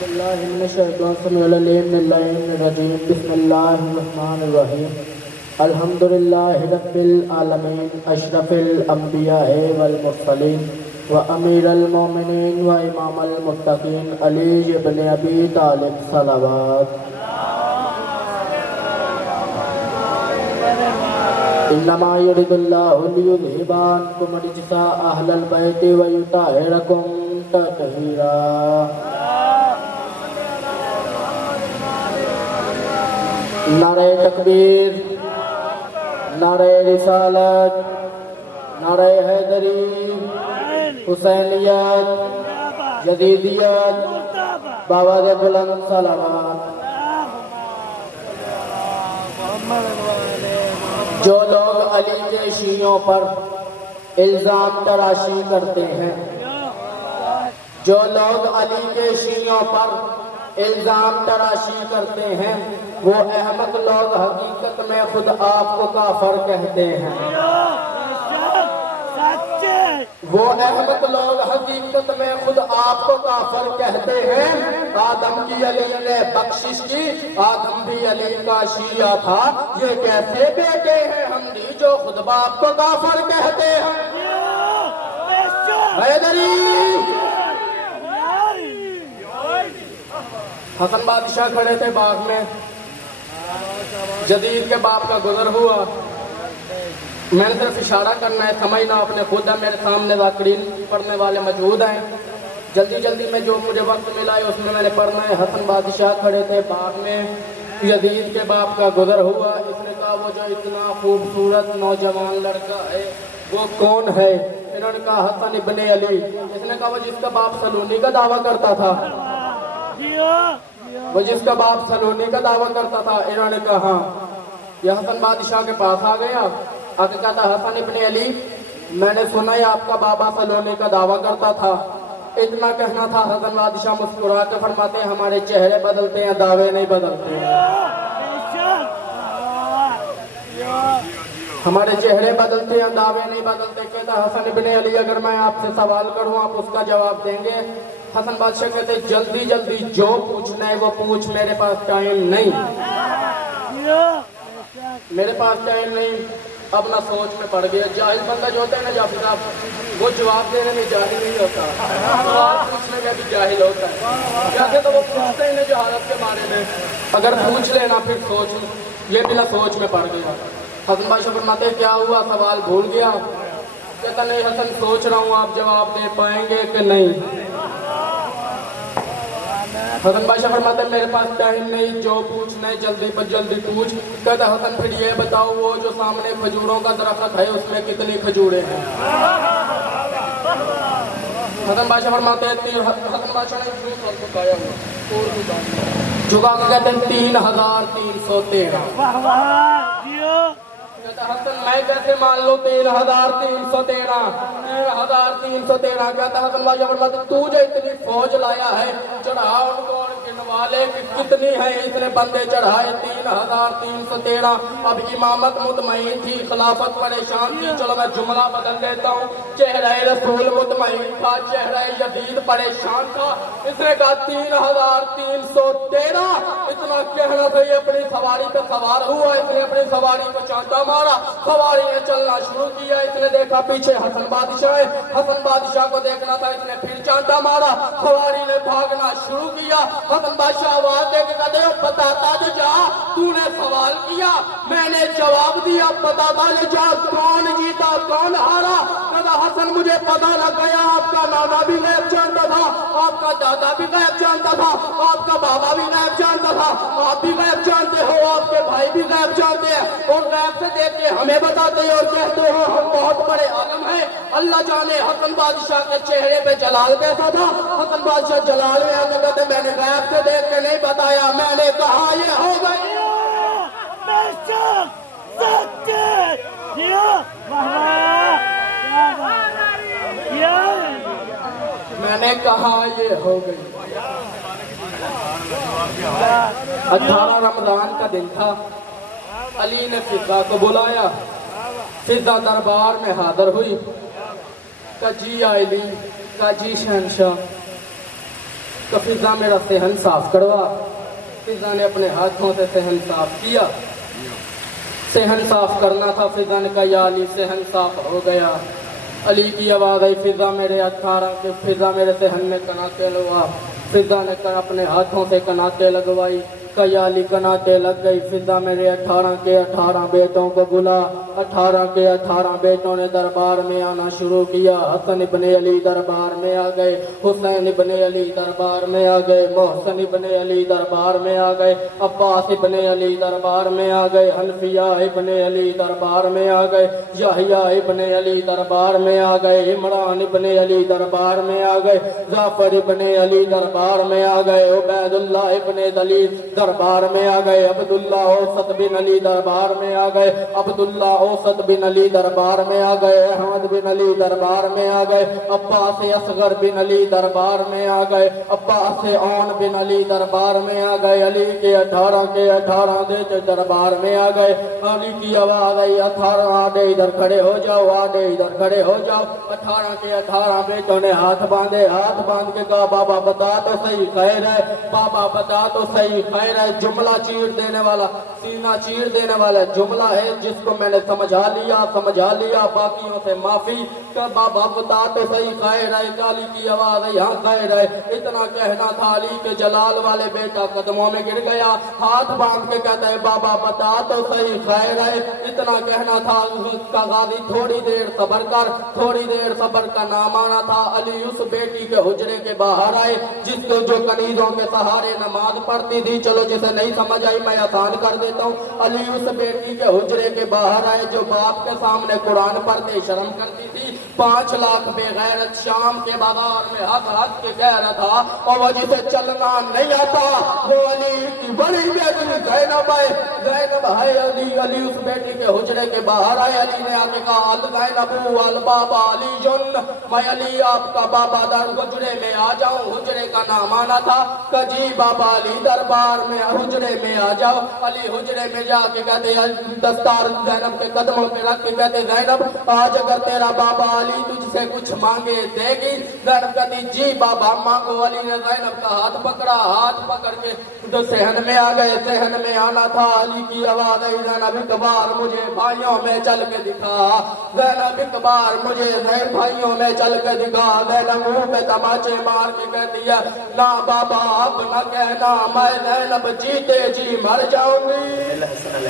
باللہ من الشیطان السمیع العلیم من اللعین الرجیم بسم اللہ الرحمن الرحیم الحمدللہ رب العالمین اشرف الانبیاء والمرسلین وامیر المومنین وامام المتقین علی ابن ابی طالب صلوات انما یرید اللہ لیذھب عنکم الرجس اہل البیت ویطہرکم تطہیرا نعرہ تکبیر، نعرہ رسالت، نعرہ حیدری، حسینیت، جدیدیت، بابا دے بلند صلوات۔ جو لوگ علی کے شیعوں پر الزام تراشی کرتے ہیں، جو لوگ علی کے شیعوں پر الزام تراشی کرتے ہیں، وہ احمق لوگ حقیقت میں خود آپ کو کافر کہتے ہیں۔ وہ احمق لوگ حقیقت میں خود آپ کو کافر کہتے ہیں۔ آدم کی علی نے بخشش کی، آدم بھی علی کا شیعہ تھا، یہ کیسے بیٹے ہیں ہمدی جو خود باپ کو کافر کہتے ہیں۔ حیدری حسن بادشاہ کھڑے تھے باغ میں، جدید کے باپ کا گزر ہوا۔ میں نے صرف اشارہ کرنا ہے، سمجھنا اپنے خود ہے، میرے سامنے ذاکرین پڑھنے والے موجود ہیں، جلدی جلدی میں جو مجھے وقت ملا ہے اس میں نے پڑھنا ہے۔ حسن بادشاہ کھڑے تھے باغ میں، یزید کے باپ کا گزر ہوا۔ اس نے کہا وہ جو اتنا خوبصورت نوجوان لڑکا ہے وہ کون ہے؟ انہوں نے کہا حسن ابن علی۔ اس نے کہا وہ جس کا باپ سلونی کا دعویٰ کرتا تھا، وہ جس کا باپ سلونی کا دعویٰ کرتا تھا۔ انہوں نے کہا ہاں۔ یہ حسن بادشاہ کے پاس آ گیا، آ کے کہتا حسن ابن علی میں نے سنا ہے آپ کا بابا سلونی کا دعویٰ کرتا تھا۔ اتنا کہنا تھا، حسن بادشاہ مسکرا کے فرماتے ہیں ہمارے چہرے بدلتے ہیں، دعوے نہیں بدلتے ہیں۔ ہمارے چہرے بدلتے ہیں، دعوے نہیں بدلتے۔ کہتا حسن ابن علی اگر میں آپ سے سوال کروں آپ اس کا جواب دیں گے؟ حسن بادشاہ کہتے جلدی جلدی جو پوچھنا ہے وہ پوچھ، میرے پاس ٹائم نہیں، میرے پاس ٹائم نہیں۔ اب نہ سوچ میں پڑ گیا۔ جاہل بندہ جو ہوتا ہے نا جعفر صاحب، وہ جواب دینے میں جاہل نہیں ہوتا، سوال پوچھنے میں بھی جاہل ہوتا ہے۔ جیسے تو وہ پوچھتے ہی نہیں جہالت کے بارے میں، اگر پوچھ لینا پھر سوچ، یہ بنا سوچ میں پڑ گیا۔ حسن بادشاہ فرماتے ہیں کیا ہوا، سوال بھول گیا؟ کہتا نہیں حسن سوچ رہا ہوں آپ جواب دے پائیں گے کہ نہیں۔ حسن بادشاہ فرماتے ہیں میرے پاس ٹائم نہیں، جو پوچھنا ہے جلدی پر جلدی پوچھ۔ کہتا حسن پھر یہ بتاؤ وہ جو سامنے کھجوروں کا درخت ہے اس میں کتنی کھجوریں ہیں؟ حسن بادشاہ فرماتے ہیں حسن بادشاہ نے جھکا کے کہتے ہیں 3313۔ کہتا حسن میں کیسے مان لوں 3313؟ 3313 کہتا حسن بادشاہ فرماتے ہیں تو جو اتنی فوج لایا ہے چڑھا ان کو والے کتنی ہیں؟ اتنے بندے چڑھائے 3313۔ اب امامت مطمئن تھی، خلافت پریشان تھی، چلو میں جملہ بدل دیتا ہوں۔ چہرہ رسول مطمئن تھا، چہرہ یزید پریشان تھا۔ اس نے کہا 3313۔ اتنا کہنا سے یہ اپنی سواری پہ سوار ہوا، اس نے اپنی سواری کو چانٹا مارا، سواری نے چلنا شروع کیا۔ اس نے دیکھا پیچھے حسن بادشاہ ہے، حسن بادشاہ کو دیکھنا تھا، اس نے پھر چانٹا مارا، سواری نے بھاگنا شروع کیا۔ حسن بادشاہ آواز دے کے کہتے ہیں بتاتا جو جا، تو نے سوال کیا میں نے جواب دیا، بتاتا جو جا کون جیتا کون ہارا؟ کہتا حسن مجھے پتا لگ گیا، آپ کا نانا بھی غیب جانتا تھا، آپ کا دادا بھی غیب جانتا تھا، آپ کا بابا بھی غیب جانتا تھا، آپ بھی غیب جانتے ہو، آپ کے بھائی بھی غیب جانتے ہیں، اور غیب سے دیکھ کے ہمیں بتاتے ہو اور کہتے ہو ہم بہت بڑے عالم ہیں۔ اللہ جانے حسن بادشاہ کے چہرے پہ جلال کیسا تھا۔ حسن بادشاہ جلال میں آنے کہتے میں نے غیب سے دیکھ کے نہیں بتایا، میں نے کہا یہ ہو گئی۔ میں نے کہا یہ ہو گئی۔ 18 رمضان کا دن تھا، علی نے فضہ کو بلایا، فضہ دربار میں حاضر ہوئی۔ کہا جی علی، کہا جی شہنشاہ، تو فضا میرا صحن صاف کروا. فضا نے اپنے ہاتھوں سے صحن صاف کیا. صحن صاف کرنا تھا. فضا نے کہا یا علی صحن صاف ہو گیا. علی کی آواز آئی فضا میرے 18 کے. فضا میرے صحن میں کناتے لگوا. فضا نے اپنے ہاتھوں سے کناتے لگوائی. کہا یا علی کناتے لگ گئی. فضا میرے 18 کے 18 بیٹوں کو بلا. 18 کے 18 بیٹوں نے دربار میں آنا شروع کیا. حسن ابن علی دربار میں آ گئے. حسین ابن علی دربار میں آ گئے. محسن ابن علی دربار میں آ گئے. عباس ابن علی دربار میں آ گئے. حنفیہ ابن علی دربار میں آ گئے. یحییٰ ابن علی دربار میں آ گئے. عمران ابن علی دربار میں آ گئے. جعفر ابن علی دربار میں آ گئے. عبید اللہ ابن علی دربار میں آ گئے. عبداللہ اوسط بن علی دربار میں آ گئے. عبداللہ اوسط بن علی دربار میں آ گئے. احمد بن علی دربار میں آ گئے. عباس اصغر بن علی دربار میں آ گئے. عباس اون بن علی دربار میں آ گئے. علی کے 18 بیٹے دربار میں آ گئے. علی کی آواز آئی 18 آڈے ادھر کھڑے ہو جاؤ. آڈے ادھر کھڑے ہو جاؤ. 18 کے 18 بیٹوں نے ہاتھ باندھے. ہاتھ باندھ کے کہا بابا بتا تو صحیح خیر ہے. بابا بتا تو صحیح خیر ہے. جملہ چیر دینے والا, سینہ چیر دینے والا جملہ ہے جس کو میں نے سمجھا لیا باقیوں سے معافی. کہ بابا بتا تو صحیح خیر ہے. علی کی آواز ہے یہاں خیر ہے. اتنا کہنا تھا. علی کے جلال والے بیٹا قدموں میں گر گیا. ہاتھ باندھ کے کہتا ہے بابا بتا تو صحیح خیر ہے. اتنا کہنا تھا. اس کا غازی تھوڑی دیر صبر کر. تھوڑی دیر صبر کا نام آنا تھا. علی اس بیٹی کے حجرے کے باہر آئے جس کو جو کنیزوں کے سہارے نماز پڑھتی تھی. چلو جسے نہیں سمجھ آئی میں آسان کر دیتا ہوں. علی اس بیٹی کے حجرے کے باہر آئے جو باپ کے سامنے قرآن پڑھتے شرم کرتی تھی. 5 لاکھ بے غیرت شام کے بازار میں ہاتھ کے کہہ رہا تھا اور وہ جسے چلنا نہیں آتا وہ علی کی بڑی بیٹی زینب ہے. زینب ہے علی اس بیٹی کے حجرے کے باہر آئے. علی نے آگے کہا زینب والبابا علی جن. میں علی آپ کا بابا در حجرے میں آ جاؤں. حجرے کا نام آنا تھا. کہ جی بابا علی دربار میں حجرے میں آ جاؤ. علی حجرے میں جا کے کہتے دستار زینب کے قدموں پہ رکھ کے کہتے زینب آج اگر تیرا بابا علی تجھ سے کچھ مانگے دے گی. زینب کہتی جی بابا مانگو. علی نے زینب کا ہاتھ پکڑا. ہاتھ پکڑ کے صحن میں آ گئے. صحن میں آنا تھا. علی کی آواز ہے زینب ایک بار مجھے بھائیوں میں چل کے دکھا. زینب ایک بار مجھے بھائیوں میں چل کے دکھا. زینب منہ پہ تماچے مار کے کہتی ہے نہ بابا اب نہ کہنا میں زینب جیتے جی مر جاؤں گی.